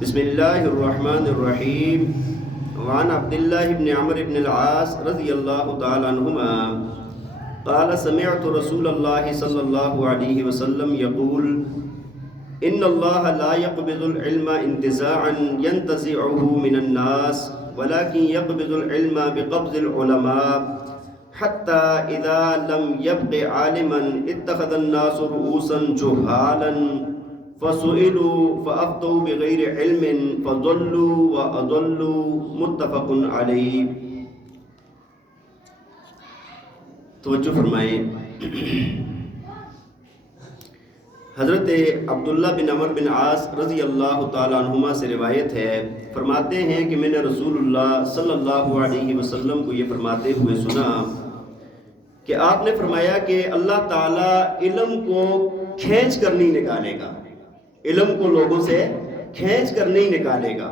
بسم اللہ الرحمن الرحیم وعن عبداللہ بن عمرو بن العاص رضی اللہ تعالی عنہما قال سمعت رسول اللہ صلی اللہ علیہ وسلم یقول ان اللہ لا يقبض العلم انتزاعا ينتزعه من الناس ولكن يقبض العلم بقبض العلماء حتى اذا لم يبق عالما اتخذ الناس رؤوسا جهالا فسئلوا فافتوا بغیر علم فضلوا واضلوا متفق علیہ۔ توجہ فرمائیں، حضرت عبداللہ بن عمرو بن عاص رضی اللہ تعالی عنہما سے روایت ہے، فرماتے ہیں کہ میں نے رسول اللہ صلی اللہ علیہ وسلم کو یہ فرماتے ہوئے سنا کہ آپ نے فرمایا کہ اللہ تعالیٰ علم کو کھینچ کر نہیں نکالے گا، علم کو لوگوں سے کھینچ کر نہیں نکالے گا،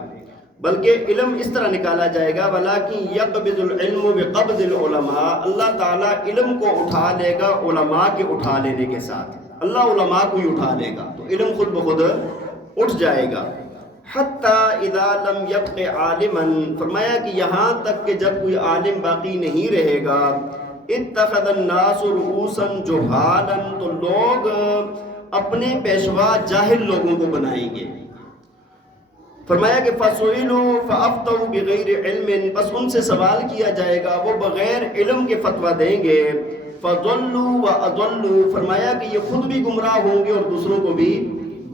بلکہ علم اس طرح نکالا جائے گا وَلَٰكِن يَقْبِضُ الْعِلْمُ بِقَبْضِ الْعُلَمَاء، اللہ تعالیٰ علم کو اٹھا لے گا علماء کے اٹھا لینے کے ساتھ، اللہ علماء کو ہی اٹھا لے گا تو علم خود بخود اٹھ جائے گا۔ حَتَّى إِذَا لَمْ يَبْقِ عَالِمًا، فرمایا کہ یہاں تک کہ جب کوئی عالم باقی نہیں رہے گا، اتخذ الناس رؤوسا جہالا، تو لوگ اپنے پیشوا جاہل لوگوں کو بنائیں گے۔ فرمایا کہ فَسُئِلُوا فَأَفْتَوْا بِغَيْرِ عِلْمٍ، بس ان سے سوال کیا جائے گا، وہ بغیر علم کے فتویٰ دیں گے۔ فَضَلُّوا وَأَضَلُّوا، فرمایا کہ یہ خود بھی گمراہ ہوں گے اور دوسروں کو بھی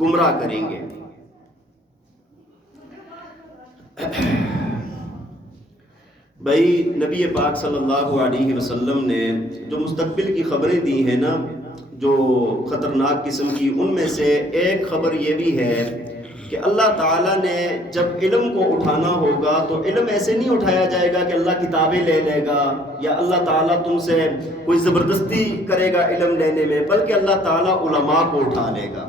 گمراہ کریں گے۔ بھائی نبی پاک صلی اللہ علیہ وسلم نے جو مستقبل کی خبریں دی ہیں نا، جو خطرناک قسم کی، ان میں سے ایک خبر یہ بھی ہے کہ اللہ تعالیٰ نے جب علم کو اٹھانا ہوگا تو علم ایسے نہیں اٹھایا جائے گا کہ اللہ کتابیں لے لے گا یا اللہ تعالیٰ تم سے کوئی زبردستی کرے گا علم لینے میں، بلکہ اللہ تعالیٰ علماء کو اٹھا لے گا،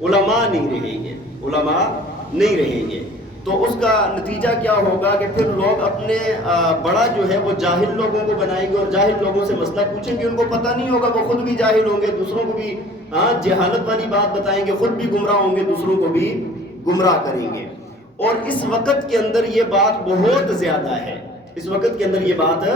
علماء نہیں رہیں گے، علماء نہیں رہیں گے۔ تو اس کا نتیجہ کیا ہوگا کہ پھر لوگ اپنے بڑا جو ہے وہ جاہل لوگوں کو بنائیں گے اور جاہل لوگوں سے مسئلہ پوچھیں گے، ان کو پتہ نہیں ہوگا، وہ خود بھی جاہل ہوں گے، دوسروں کو بھی جہالت والی بات بتائیں گے، خود بھی گمراہ ہوں گے، دوسروں کو بھی گمراہ کریں گے۔ اور اس وقت کے اندر یہ بات بہت زیادہ ہے، اس وقت کے اندر یہ بات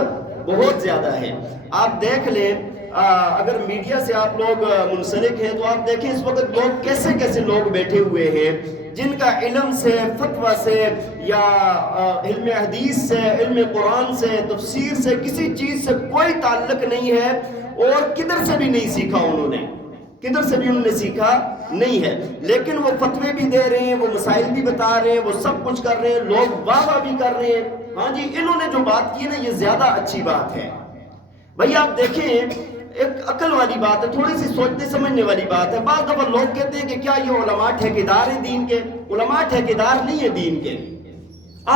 بہت زیادہ ہے۔ آپ دیکھ لیں، اگر میڈیا سے آپ لوگ منسلک ہیں تو آپ دیکھیں اس وقت لوگ کیسے کیسے لوگ بیٹھے ہوئے ہیں جن کا علم سے، فتویٰ سے یا علم حدیث سے، علم قرآن سے، تفسیر سے، کسی چیز سے کوئی تعلق نہیں ہے اور کدھر سے بھی نہیں سیکھا انہوں نے، کدھر سے بھی انہوں نے سیکھا نہیں ہے، لیکن وہ فتوے بھی دے رہے ہیں، وہ مسائل بھی بتا رہے ہیں، وہ سب کچھ کر رہے ہیں، لوگ واہ واہ بھی کر رہے ہیں۔ ہاں جی، انہوں نے جو بات کی نا یہ زیادہ اچھی بات ہے۔ بھئی آپ دیکھیں، ایک عقل والی بات ہے، تھوڑی سی سوچنے سمجھنے والی بات ہے۔ بعض دفعہ لوگ کہتے ہیں کہ کیا یہ علماء ٹھیکیدار ہیں دین کے؟ علماء ٹھیکیدار نہیں ہیں دین کے،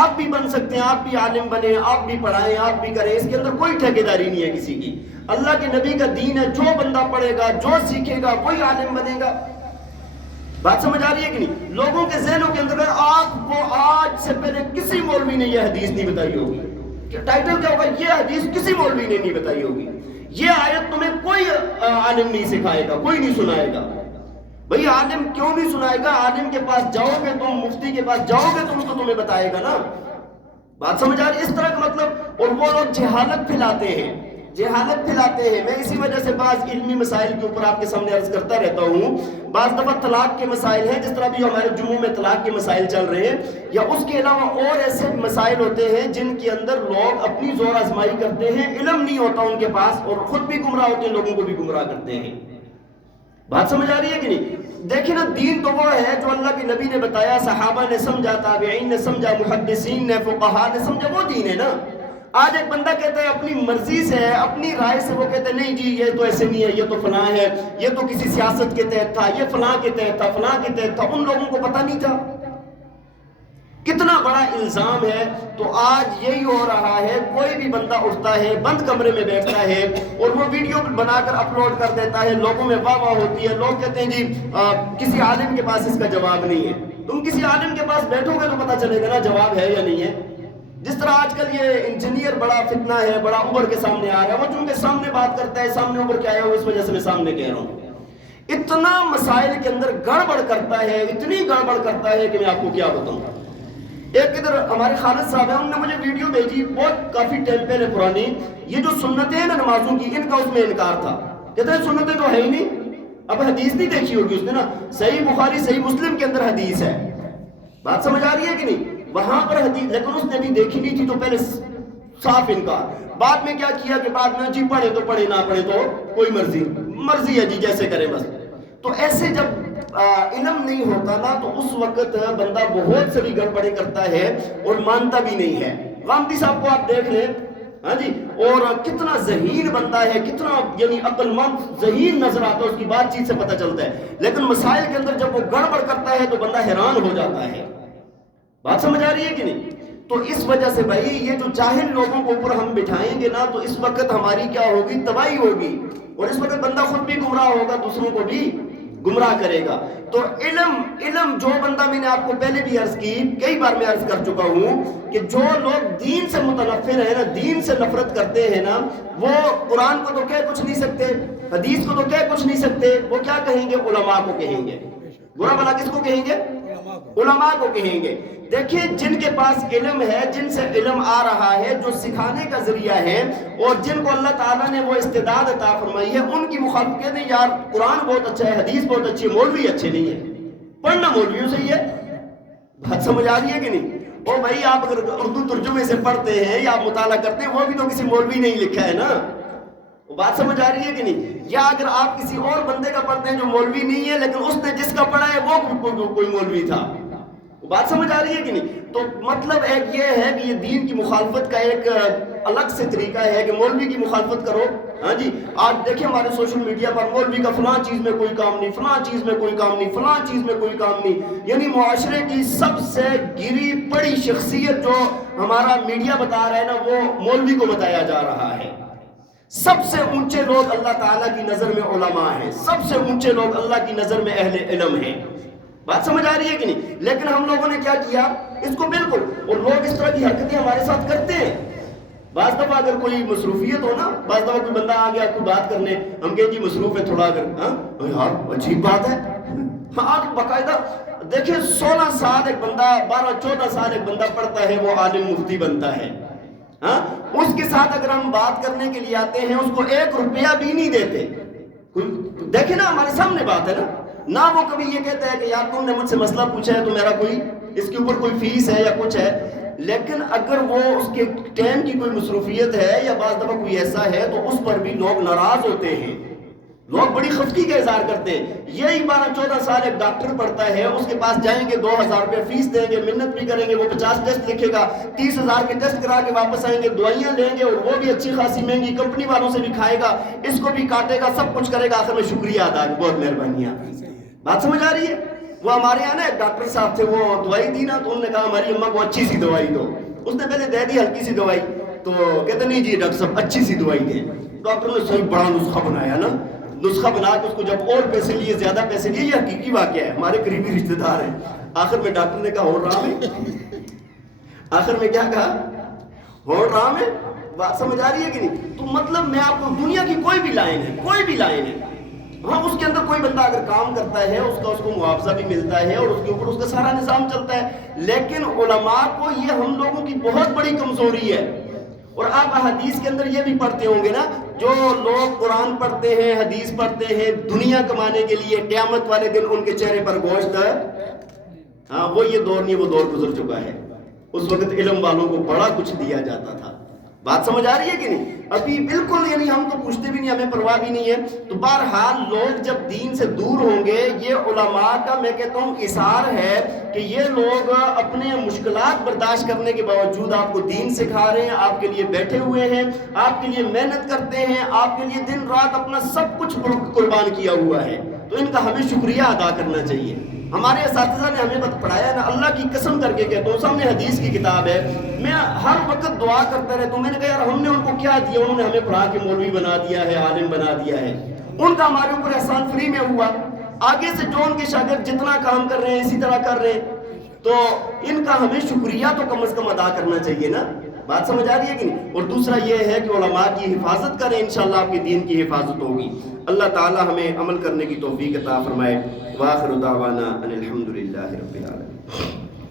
آپ بھی بن سکتے ہیں، آپ بھی عالم بنیں، آپ بھی پڑھائیں، آپ بھی کریں، اس کے اندر کوئی ٹھیکیداری نہیں ہے کسی کی۔ اللہ کے نبی کا دین ہے، جو بندہ پڑھے گا، جو سیکھے گا وہی عالم بنے گا۔ بات سمجھ آ رہی ہے کہ نہیں؟ لوگوں کے ذہنوں کے اندر آپ کو آج سے پہلے کسی مولوی نے یہ حدیث نہیں بتائی ہوگی، ٹائٹل کیا ہوگا؟ یہ حدیث کسی مولوی نے نہیں بتائی ہوگی، یہ آیت تمہیں کوئی عالم نہیں سکھائے گا، کوئی نہیں سنائے گا۔ بھئی عالم کیوں نہیں سنائے گا؟ عالم کے پاس جاؤ گے تم، مفتی کے پاس جاؤ گے تم تو تمہیں بتائے گا نا۔ بات سمجھ آ رہی ہے؟ اس طرح کا مطلب، اور وہ لوگ جہالت پھیلاتے ہیں، جہالت پھیلاتے ہیں۔ میں اسی وجہ سے بعض علمی مسائل کے اوپر آپ کے سامنے عرض کرتا رہتا ہوں۔ بعض دفعہ طلاق کے مسائل ہیں، جس طرح بھی ہمارے جمعوں میں طلاق کے مسائل چل رہے ہیں، یا اس کے علاوہ اور ایسے مسائل ہوتے ہیں جن کے اندر لوگ اپنی زور آزمائی کرتے ہیں، علم نہیں ہوتا ان کے پاس اور خود بھی گمراہ ہوتے ہیں، لوگوں کو بھی گمراہ کرتے ہیں۔ بات سمجھ آ رہی ہے کہ نہیں؟ دیکھیں نا، دین تو وہ ہے جو اللہ کے نبی نے بتایا، صحابہ نے سمجھا، تابعین نے سمجھا، محدثین نے، فقہاء نے سمجھا، وہ دین ہے نا۔ آج ایک بندہ کہتا ہے اپنی مرضی سے ہے، اپنی رائے سے، وہ کہتے ہیں نہیں جی یہ تو ایسے نہیں ہے، یہ تو فلاں ہے، یہ تو کسی سیاست کے تحت تھا، یہ فلاں کے تحت تھا، فلاں کے تحت تھا، ان لوگوں کو پتہ نہیں تھا۔ کتنا بڑا الزام ہے۔ تو آج یہی ہو رہا ہے، کوئی بھی بندہ اٹھتا ہے، بند کمرے میں بیٹھتا ہے اور وہ ویڈیو بنا کر اپلوڈ کر دیتا ہے، لوگوں میں واہ واہ ہوتی ہے، لوگ کہتے ہیں جی کسی عالم کے پاس اس کا جواب نہیں ہے۔ تم کسی عالم کے پاس بیٹھو گے تو پتہ چلے گا نا جواب ہے یا نہیں ہے۔ جس طرح آج کل یہ انجینئر بڑا فتنہ ہے، بڑا ابھر کے سامنے آ رہا ہے، وہ چونکہ سامنے بات کرتا ہے، سامنے ابھر کے آیا ہو، اس وجہ سے میں سامنے کہہ رہا ہوں۔ اتنا مسائل کے اندر گڑبڑ کرتا ہے، اتنی گڑبڑ کرتا ہے کہ میں آپ کو کیا بتاؤں. ایک ادھر ہمارے خالد صاحب ہیں، انہوں نے مجھے ویڈیو بھیجی بہت کافی ٹائم پہلے پرانی، یہ جو سنتیں ہیں نا نمازوں کی، ان کا اس میں انکار تھا. کہتے ہیں سنتیں تو ہے ہی نہیں. اب حدیث نہیں دیکھی ہوگی اس نے نا، صحیح بخاری صحیح مسلم کے اندر حدیث ہے، بات سمجھ آ رہی ہے کہ نہیں؟ وہاں پر حدیث، لیکن اس نے بھی دیکھی نہیں تھی تو پہلے صاف انکار. بعد میں کیا کیا کہ بعد میں جی پڑھے تو پڑھے، نہ پڑھے تو کوئی مرضی ہے جی، جیسے کرے بس. تو ایسے جب علم نہیں ہوتا نا تو اس وقت بندہ بہت ساری گڑبڑیں کرتا ہے اور مانتا بھی نہیں ہے. غامدی صاحب کو آپ دیکھ لیں، ہاں جی، اور کتنا ذہین بندہ ہے، کتنا یعنی عقل مند ذہین نظر آتا ہے، اس کی بات چیت سے پتہ چلتا ہے. لیکن مسائل کے اندر جب وہ گڑبڑ کرتا ہے تو بندہ حیران ہو جاتا ہے. بات سمجھ آ رہی ہے کہ نہیں؟ تو اس وجہ سے بھائی یہ جو جاہل لوگوں کو اوپر ہم بٹھائیں گے نا تو اس وقت ہماری کیا ہوگی؟ تباہی ہوگی. اور اس وقت بندہ خود بھی گمراہ ہوگا، دوسروں کو بھی گمراہ کرے گا. تو علم جو بندہ، میں نے آپ کو پہلے بھی عرض کی، کئی بار میں عرض کر چکا ہوں کہ جو لوگ دین سے متنفر ہیں نا، دین سے نفرت کرتے ہیں نا، وہ قرآن کو تو کہہ کچھ نہیں سکتے، حدیث کو تو کہہ کچھ نہیں سکتے. وہ کیا کہیں گے؟ علماء کو کہیں گے. برا بھلا کس کو کہیں گے؟ علماء کو کہیں گے. دیکھیں جن کے پاس علم ہے، جن سے علم آ رہا ہے، جو سکھانے کا ذریعہ ہے، اور جن کو اللہ تعالیٰ نے وہ استعداد عطا فرمائی ہے، ان کی مخالفت کہتے ہیں یار قرآن بہت اچھا ہے، حدیث بہت اچھی ہے، مولوی اچھے نہیں ہے. پڑھنا مولویوں سے ہی ہے. بات سمجھ آ رہی ہے کہ نہیں؟ او بھائی آپ اگر اردو ترجمے سے پڑھتے ہیں یا آپ مطالعہ کرتے ہیں، وہ بھی تو کسی مولوی نے ہی لکھا ہے نا. بات سمجھ آ رہی ہے کہ نہیں؟ یا اگر آپ کسی اور بندے کا پڑھتے ہیں جو مولوی نہیں ہے لیکن اس نے جس کا پڑھا ہے وہ کوئی مولوی تھا. بات سمجھ آ رہی ہے کہ نہیں؟ تو مطلب ایک یہ ہے کہ یہ دین کی مخالفت کا ایک الگ سے طریقہ ہے کہ مولوی کی مخالفت کرو. ہاں جی، آج دیکھیں ہمارے سوشل میڈیا پر مولوی کا فلاں چیز میں کوئی کام نہیں، فلاں چیز میں کوئی کام نہیں، فلاں چیز میں کوئی کام نہیں. یعنی معاشرے کی سب سے گری پڑی شخصیت جو ہمارا میڈیا بتا رہا ہے نا، وہ مولوی کو بتایا جا رہا ہے. سب سے اونچے لوگ اللہ تعالیٰ کی نظر میں علماء ہیں، سب سے اونچے لوگ اللہ کی نظر میں اہل علم ہیں. بات سمجھ آ رہی ہے کہ نہیں؟ لیکن ہم لوگوں نے کیا کیا اس کو بالکل، اور لوگ اس طرح کی حرکتیں ہمارے ساتھ کرتے ہیں. بعض دفعہ اگر کوئی مصروفیت ہو نا، بعض دفعہ کوئی بندہ آ گیا کوئی بات کرنے، ہم کہیں جی مصروف ہے تھوڑا، اگر ہاں یار عجیب بات ہے. آج باقاعدہ دیکھیں 16 سال ایک بندہ، 12-14 سال ایک بندہ پڑھتا ہے، وہ عالم مفتی بنتا ہے. ہاں اس کے ساتھ اگر ہم بات کرنے کے لیے آتے ہیں، اس کو 1 روپیہ بھی نہیں دیتے. دیکھیں نا ہمارے سامنے بات ہے نا. نہ وہ کبھی یہ کہتا ہے کہ یار تم نے مجھ سے مسئلہ پوچھا ہے تو میرا کوئی اس کے اوپر کوئی فیس ہے یا کچھ ہے. لیکن اگر وہ اس کے ٹائم کی کوئی مصروفیت ہے یا بعض دفعہ کوئی ایسا ہے تو اس پر بھی لوگ ناراض ہوتے ہیں، لوگ بڑی خفگی کا اظہار کرتے ہیں. یہی 12-14 سال ایک ڈاکٹر پڑھتا ہے، اس کے پاس جائیں گے 2000 روپے فیس دیں گے، منت بھی کریں گے، وہ 50 ٹیسٹ لکھے گا، 30,000 کے ٹیسٹ کرا کے واپس آئیں گے، دوائیاں لیں گے اور وہ بھی اچھی خاصی مہنگی، کمپنی والوں سے بھی کھائے گا، اس کو بھی کاٹے گا، سب کچھ کرے گا، آخر میں شکریہ ادا کہ بہت مہربانیاں. بات سمجھ آ رہی ہے؟ وہ ہمارے یہاں نا ایک ڈاکٹر صاحب تھے، وہ دوائی دی نا تو انہوں نے کہا ہماری اماں کو اچھی سی دوائی دو. اس نے پہلے دے دی ہلکی سی دوائی، تو کہتے نہیں جی ڈاکٹر صاحب اچھی سی دوائی دیں. ڈاکٹر نے صحیح بڑا نسخہ بنایا نا، نسخہ بنا کے اس کو جب اور پیسے لیے، زیادہ پیسے لیے، یہ حقیقی واقعہ ہے، ہمارے قریبی رشتہ دار ہیں. آخر میں ڈاکٹر نے کہا ہو رہا ہے، آخر میں کیا کہا؟ ہو رہا ہے. بات سمجھ آ رہی ہے کہ نہیں؟ تو مطلب میں آپ کو دنیا کی کوئی بھی لائن ہے، کوئی بھی لائن ہے، ہاں اس کے اندر کوئی بندہ اگر کام کرتا ہے اس کو معاوضہ بھی ملتا ہے اور اس کے اوپر اس کا سارا نظام چلتا ہے. لیکن علماء کو یہ ہم لوگوں کی بہت بڑی کمزوری ہے. اور آپ حدیث کے اندر یہ بھی پڑھتے ہوں گے نا، جو لوگ قرآن پڑھتے ہیں، حدیث پڑھتے ہیں دنیا کمانے کے لیے، قیامت والے دن ان کے چہرے پر گوشت ہے. ہاں وہ یہ دور نہیں، وہ دور گزر چکا ہے. اس وقت علم والوں کو بڑا کچھ دیا جاتا تھا. بات سمجھ آ رہی ہے کہ نہیں؟ ابھی بالکل یعنی ہم تو پوچھتے بھی نہیں، ہمیں پرواہ بھی نہیں ہے. تو بہرحال لوگ جب دین سے دور ہوں گے، یہ علماء کا میں کہتا ہوں اثار ہے کہ یہ لوگ اپنے مشکلات برداشت کرنے کے باوجود آپ کو دین سکھا رہے ہیں، آپ کے لیے بیٹھے ہوئے ہیں، آپ کے لیے محنت کرتے ہیں، آپ کے لیے دن رات اپنا سب کچھ قربان کیا ہوا ہے. تو ان کا ہمیں شکریہ ادا کرنا چاہیے. ہمارے اساتذہ نے ہمیں پڑھایا نا، اللہ کی قسم کر کے کہتا ہوں، سامنے حدیث کی کتاب ہے، میں ہر وقت دعا کرتا رہتا ہوں. میں نے کہا یار ہم نے ان کو کیا دیا؟ انہوں نے ہمیں پڑھا کے مولوی بنا دیا ہے، عالم بنا دیا ہے. ان کا ہمارے اوپر احسان فری میں ہوا. آگے سے جو ان کے شاگرد جتنا کام کر رہے ہیں اسی طرح کر رہے ہیں، تو ان کا ہمیں شکریہ تو کم از کم ادا کرنا چاہیے نا. بات سمجھ آ رہی ہے کہ نہیں؟ اور دوسرا یہ ہے کہ علماء کی حفاظت کریں، انشاءاللہ آپ کے دین کی حفاظت ہوگی۔ اللہ تعالی ہمیں عمل کرنے کی توفیق عطا فرمائے۔ وآخر دعوانا ان الحمد للہ رب العالمین۔